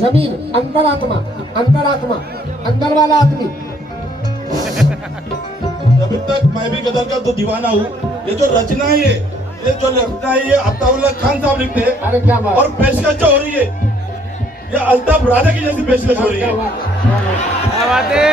जमीन, अंतरात्मा, अंतरात्मा, अंदर वाला आदमी। अभी तक मैं भी गजल का तो दीवाना हूँ। ये जो रचना है ये जो रचना है ये अताउल्लाह खान साहब लिखते हैं। अरे क्या बात, और पेशकश जो हो रही है ये अल्ताफ राजा की जैसी पेशकश हो रही है। क्या बात है।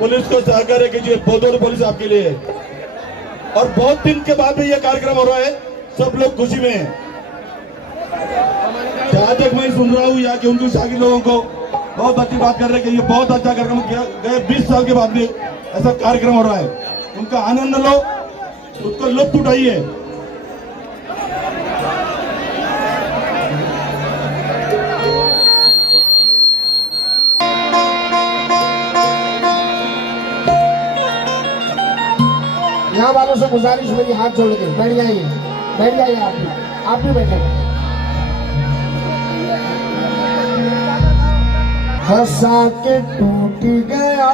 पुलिस को सहकार्य कीजिए, बतौर पुलिस आपके लिए है। और बहुत दिन के बाद में ये कार्यक्रम हो रहा है, सब लोग खुशी में हैं। जहाँ तक मैं सुन रहा हूँ यहाँ के उनके शागिर लोगों को बहुत अच्छी बात कर रहे हैं कि ये बहुत अच्छा कार्यक्रम किया गए। 20 साल के बाद में ऐसा कार्यक्रम हो रहा है, उनका आनंद लो, उसको लुत्फ उठाइए। यहाँ वालों से गुजारिश मेरी, हाथ जोड़ के बैठ जाइए, बैठ जाइए। आप भी बैठे। हंसा के टूट गया,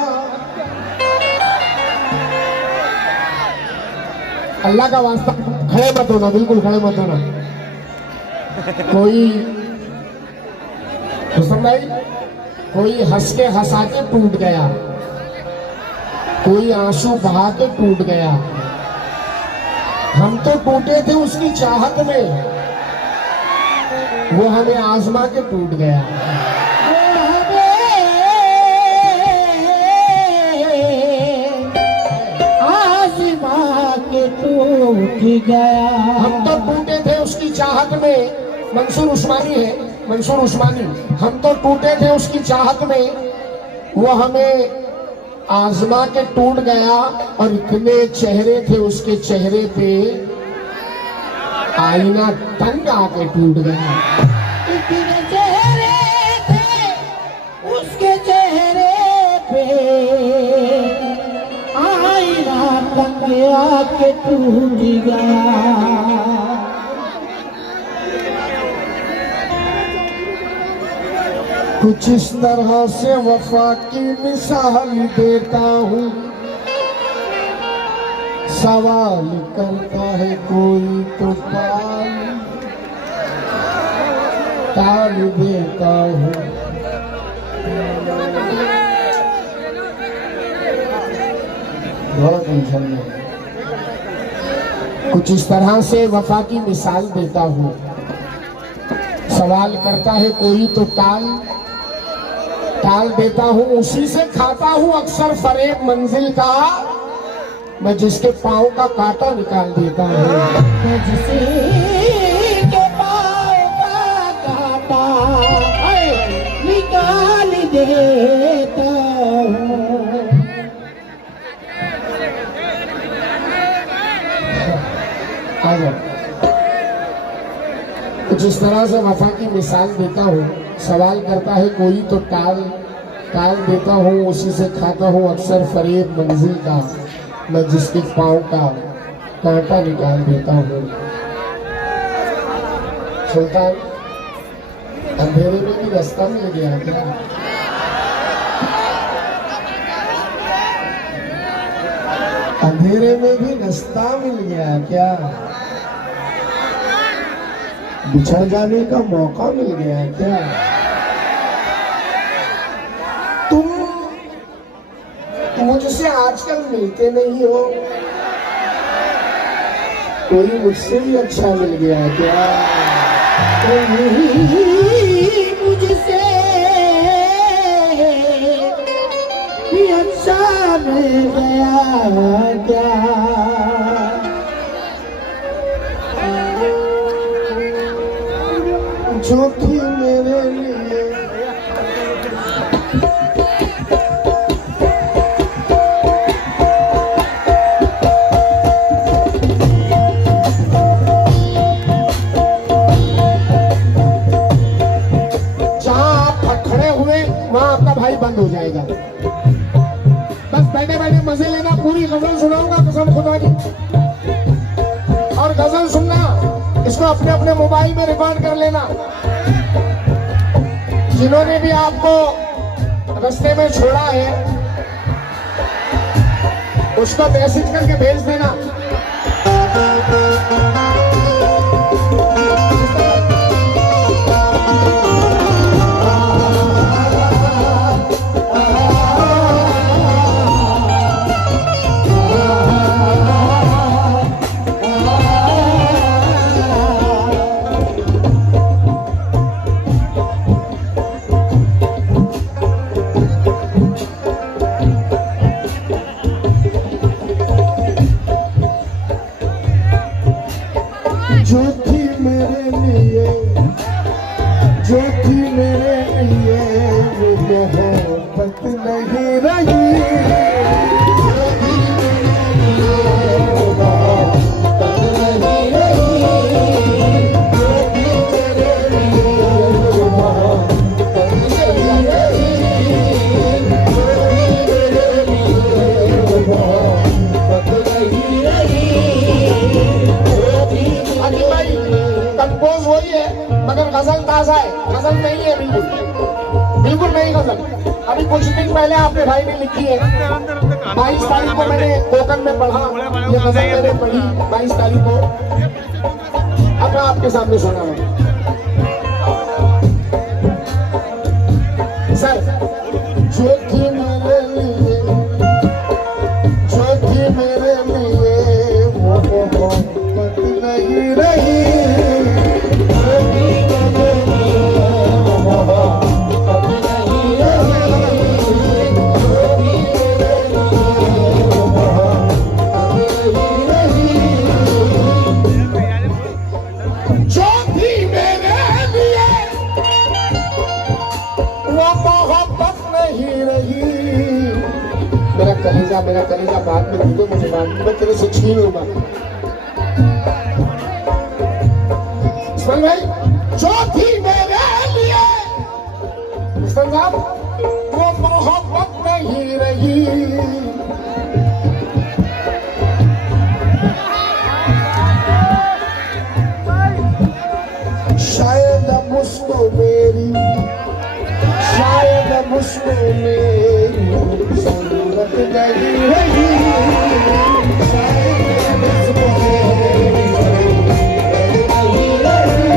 अल्लाह का वास्ता खड़े मत होना, बिल्कुल खड़े मत होना। कोई हुस्न भाई, कोई हंस के हंसा के टूट गया, कोई आंसू बहा के टूट गया। हम तो टूटे थे उसकी चाहत में, वो हमें आजमा के टूट गया। आजमा के टूट गया। हम तो टूटे थे उसकी चाहत में। मंसूर उस्मानी है, मंसूर उस्मानी। हम तो टूटे थे उसकी चाहत में, वो हमें आजमा के टूट गया। और इतने चेहरे थे उसके चेहरे पे, आईना तंग आके टूट गया। इतने चेहरे थे उसके चेहरे पे, आईना तंग आके टूट गया। कुछ इस तरह से वफा की मिसाल देता हूँ, सवाल करता है कोई तो टाल देता हूँ। बहुत टेंशन में। कुछ इस तरह से वफा की मिसाल देता हूँ, सवाल करता है कोई तो टाल देता हूँ। उसी से खाता हूँ अक्सर फरेब मंजिल का, मैं जिसके पाँव का कांटा निकाल देता हूँ। मैं जिसके पाँव का कांटा निकाल देता हूँ। आ जाओ। कुछ इस तरह से वफा की मिसाल देता हूँ, सवाल करता है कोई तो टाल देता हूँ। उसी से खाता हूँ अक्सर फरेब मंजिल का, मैं जिसके पाँव का कांटा निकाल देता हूँ। सुल्तान, अंधेरे में भी रास्ता मिल गया क्या? अंधेरे में भी रास्ता मिल गया क्या? बिछड़ जाने का मौका मिल गया क्या? तुम मुझसे आजकल मिलते नहीं हो, कोई मुझसे भी अच्छा मिल गया क्या? कोई मुझसे भी अच्छा मिल गया क्या? जो थी मेरे लिए बंद हो जाएगा। बस बैठे बैठे मजे लेना, पूरी गजल सुनाऊंगा कसम खुदा की। और गजल सुनना, इसको अपने अपने मोबाइल में रिकॉर्ड कर लेना। जिन्होंने भी आपको रास्ते में छोड़ा है उसको मैसेज करके भेज देना। जो थी मेरे लिए, जो थी मेरे लिए वो मोहब्बत नहीं रही। जो थी मेरे लिए वो मोहब्बत नहीं रही। जो थी मेरे लिए वो मोहब्बत नहीं रही। जो थी मेरे लिए वो मोहब्बत नहीं रही। अली भाई कंपोज वही है मगर गजल ताजा है, गजल नहीं है बिल्कुल, बिल्कुल नहीं गजल। अभी कुछ दिन पहले आपके भाई ने लिखी है, 22 तारीख को मैंने कोकन में पढ़ा, ये गजल मैंने पढ़ी 22 तारीख को। अब मैं आपके सामने सुना रहा हूँ सर। जो थी मेरे लिए, जो थी मेरे लिए वो मोहब्बत नहीं रही। जो थी मेरे लिए वो मोहब्बत नहीं रही। जो थी मेरे लिए वो मोहब्बत नहीं रही। जो थी मेरे लिए वो मोहब्बत नहीं रही। मेरा कलेजा बाद में दे दो मुझे, बाद में मैं तेरे से छीन लूंगा। भाई जो थी मेरे लिए संगम वो मोहब्बत नहीं रही। शायद मुझको मेरी, शायद मुझको मेरी जरूरत नहीं रही। शायद मुझको मेरी जरूरत नहीं रही।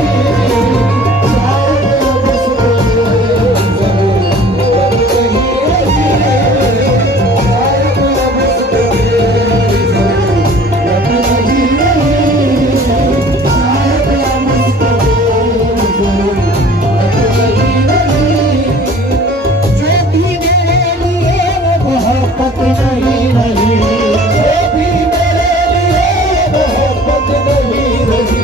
शायद मुझको मेरी जरूरत नहीं रही। शायद मुझको मेरी जरूरत नहीं रही। शायद मुझको मोहब्बत नहीं रही। जो भी मेरे लिए मोहब्बत नहीं रही।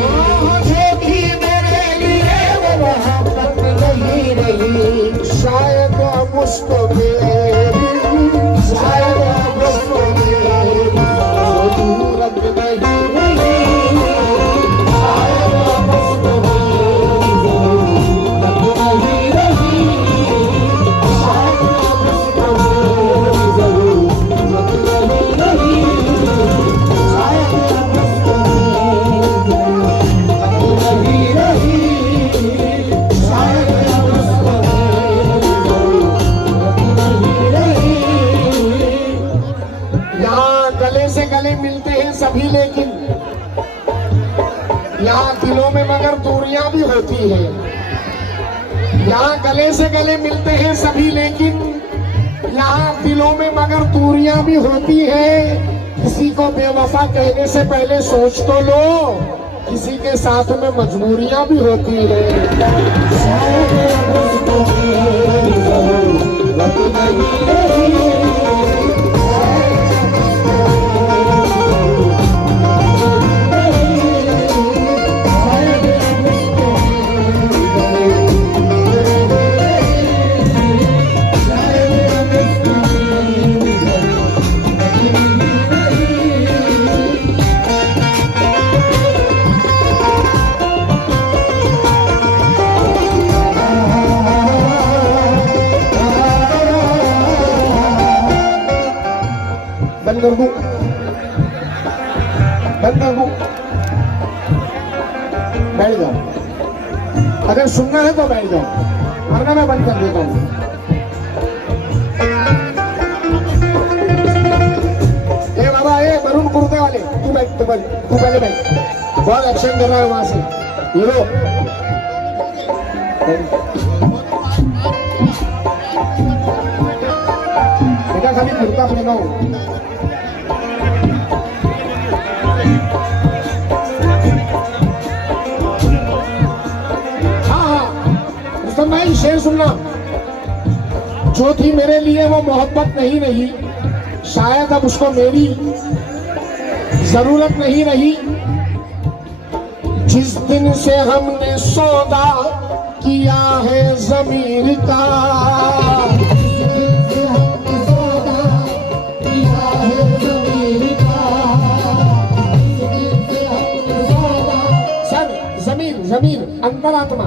जो भी मेरे लिए वो मोहब्बत नहीं रही। शायद मुझको मेरी, शायद मुझको मेरी जरूरत नहीं रही। शायद मुझको मेरी जरूरत नहीं रही। शायद मुझको मेरी जरूरत नहीं रही। शायद मुझको मेरी जरूरत नहीं रही। शायद मुझको मेरी जरूरत नहीं रही। यहाँ गले से गले मिलते हैं सभी, लेकिन यहाँ दिलों में मगर दूरियां भी होती है। यहाँ गले से गले मिलते हैं सभी, लेकिन यहाँ दिलों में मगर दूरियां भी होती है। किसी को बेवफा कहने से पहले सोच तो लो, किसी के साथ में मजबूरियां भी होती है। शायद मुझको मेरी जरूरत नहीं रही। बंद कर दूं, बंद कर दूं, बैठ जाओ। अगर सुनना है तो बैठ जाओ, वरना मैं बंद कर देता हूँ। उन कुर्ते वाले, तू बैठ, तू पहले बैठ। बहुत एक्शन कर रहा है वहां से हीरो। बेटा खाली कुर्ता पहना हो। रुस्तम भाई शेर सुनना। जो थी मेरे लिए वो मोहब्बत नहीं रही, शायद अब उसको मेरी जरूरत नहीं रही। जिस दिन से हमने सौदा किया है ज़मीर का, सर जमीन अंतरात्मा,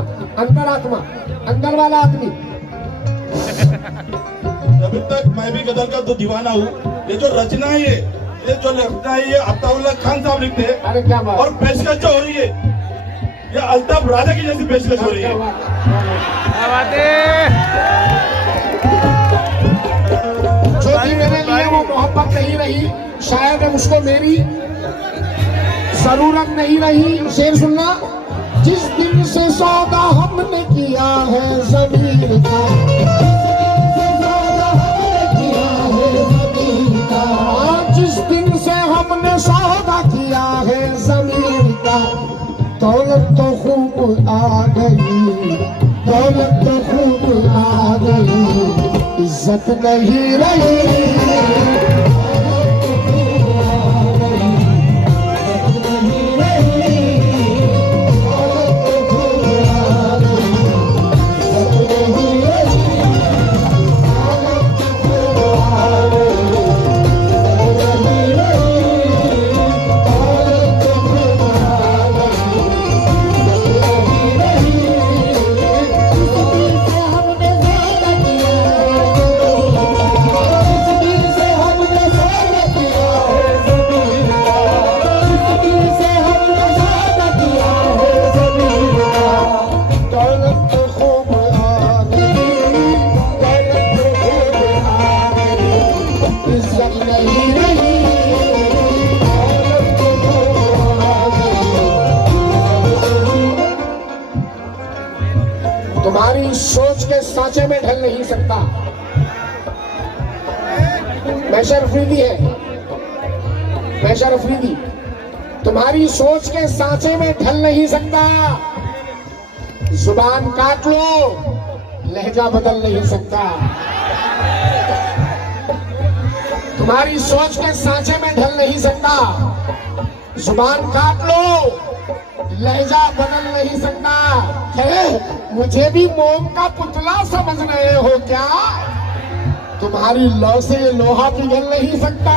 अंदर वाला आदमी। अभी तक मैं भी गजल का तो दीवाना हूँ। ये जो रचना है, ये जो रचना है, ये अताउल्लाह खान साहब लिखते हैं। अरे क्या बात, और पेशकश जो हो रही है, ये अल्ताफ राजा की जैसी पेशकश हो रही है। क्या बात है। जो थी मेरे लिए वो मोहब्बत नहीं रही, शायद अब उसको मेरी जरूरत नहीं रही। शेर सुनना। जिस दिन से सौदा हमने किया है ज़मीर का, जिस दिन से हमने सौदा किया है ज़मीर का, दौलत तो खूब आ गई, दौलत तो खूब आ गई, इज्जत नहीं रही। तुम्हारी सोच के सांचे में ढल नहीं सकता। मैशर अफरीदी है, मैशर अफरीदी। तुम्हारी सोच के सांचे में ढल नहीं सकता। जुबान काट लो, लहजा बदल नहीं सकता। तुम्हारी सोच के सांचे में ढल नहीं सकता। जुबान काट लो, लहजा बदल नहीं सकता। मुझे भी मोम का पुतला समझ रहे हो क्या? तुम्हारी लौ से लोहा पिघल नहीं सकता।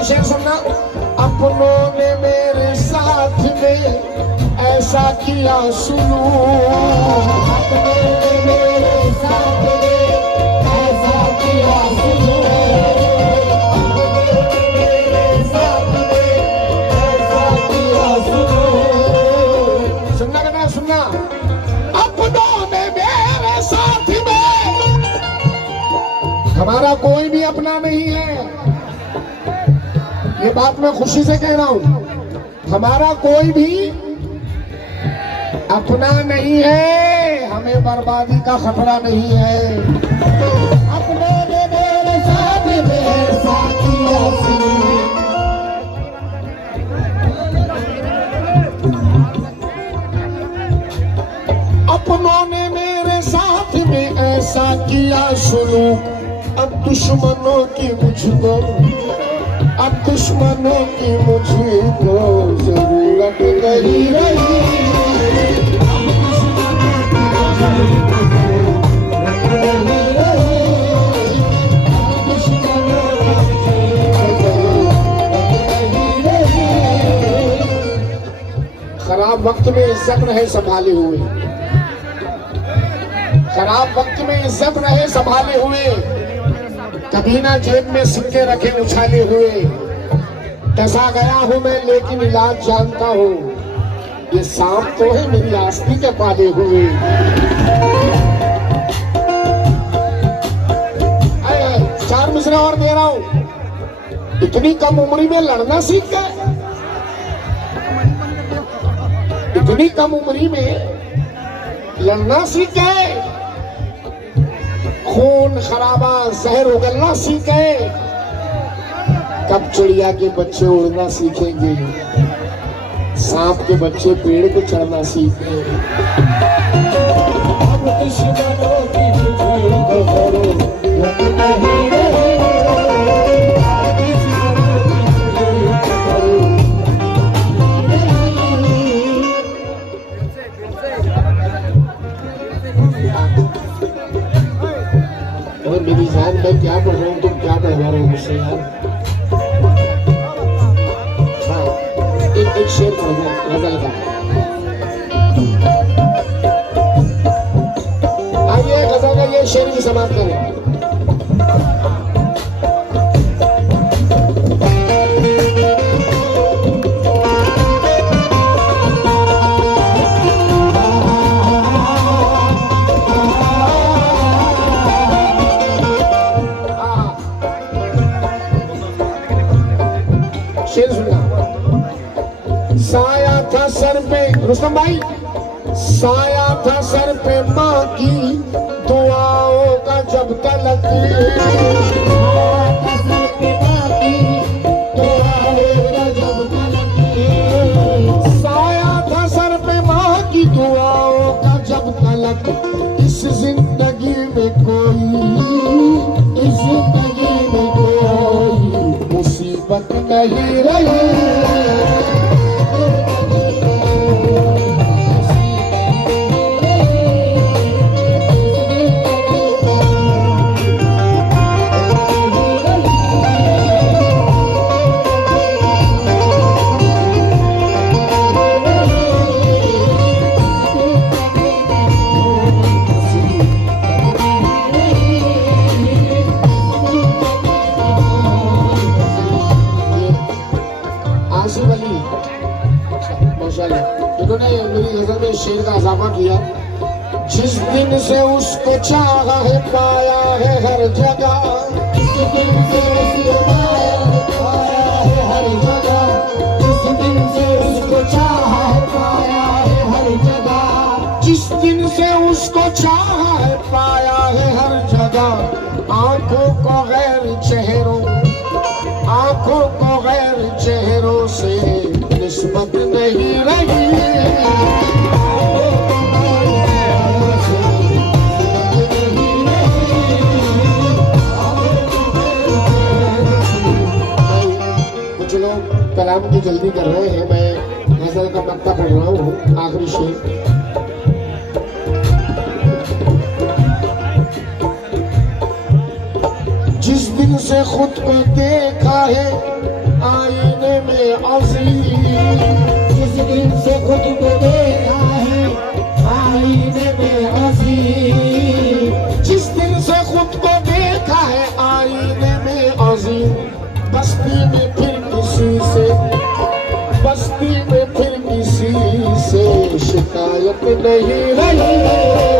शेर सुनना। अपनों ने मेरे साथ में ऐसा किया सुनो, अपनों ने मेरे साथ में ऐसा किया सुनो, मेरे साथ में ऐसा किया सुनो। सुनना कहना सुनना। अपनों ने मेरे साथ में, हमारा कोई भी अपना नहीं है। ये बात मैं खुशी से कह रहा हूं। हमारा कोई भी अपना नहीं है, हमें बर्बादी का खतरा नहीं है। अपने मेरे साथ में साथियों अपनों ने मेरे साथ में ऐसा किया सुनो। अब दुश्मनों की मुझको, अब दुश्मनों की मुझको जरूरत नहीं रही। खराब वक्त में इज्जत रहे संभाले हुए, खराब वक्त में इज्जत रहे संभाले हुए, कभी ना जेब में सिक्के रखे उछाले हुए। डसा गया हूं मैं लेकिन इलाज जानता हूं, ये सांप तो है मेरी आस्ती के पाले हुए। चार मिसरे और दे रहा हूं। इतनी कम उम्र में लड़ना सीख गए, इतनी कम उम्र में लड़ना सीख गए, खून खराबा जहर उगलना सीख गए। कब चिड़िया के बच्चे उड़ना सीखेंगे, सांप के बच्चे पेड़ पे चढ़ना सीख गए। अब दुश्मनों की तुझे करो वक्त नहीं रहे, दुश्मनों की तुझे करो और मेरी जान मैं क्या पढ़ रहा हूँ, तुम क्या पढ़वा रहे हो मुझसे यार। हाँ, एक शेर पढ़ दो गजल का। आइए गजल का ये शेर भी समाप्त करें। शेर सुनना। साया था सर पे, रुस्तम भाई, साया था सर पे माँ की दुआओं का जब तलक, साया था सर पे माँ की दुआओं का जब तलक। इस जिंदगी में कोई, इस जिंदगी में कोई मुसीबत नहीं रही। आसिफ अली माशाल्लाह, इन्होंने मेरी गजल में शेर का इजाफा किया। जिस दिन से उसको चाहा है पाया है हर जगह, जिस दिन से उसको पाया है हर जगह, जिस दिन से उसको चाहा है पाया है हर जगह, जिस दिन से उसको चाहा है पाया है हर जगह। आंखों को गैर चेहरों, आंखों को गैर चेहरों से निस्बत नहीं रही। कुछ लोग कलाम की जल्दी कर रहे हैं, मैं गजल का मक्ता पढ़ रहा हूँ, आखिरी शेर। जिस दिन से खुद को देखा है आईने में अज़ीम, जिस दिन से खुद को देखा है आईने में अज़ीम, जिस दिन से खुद को देखा है आईने में अज़ीम। बस्ती में फिर किसी से, बस्ती में फिर किसी से शिकायत नहीं रही।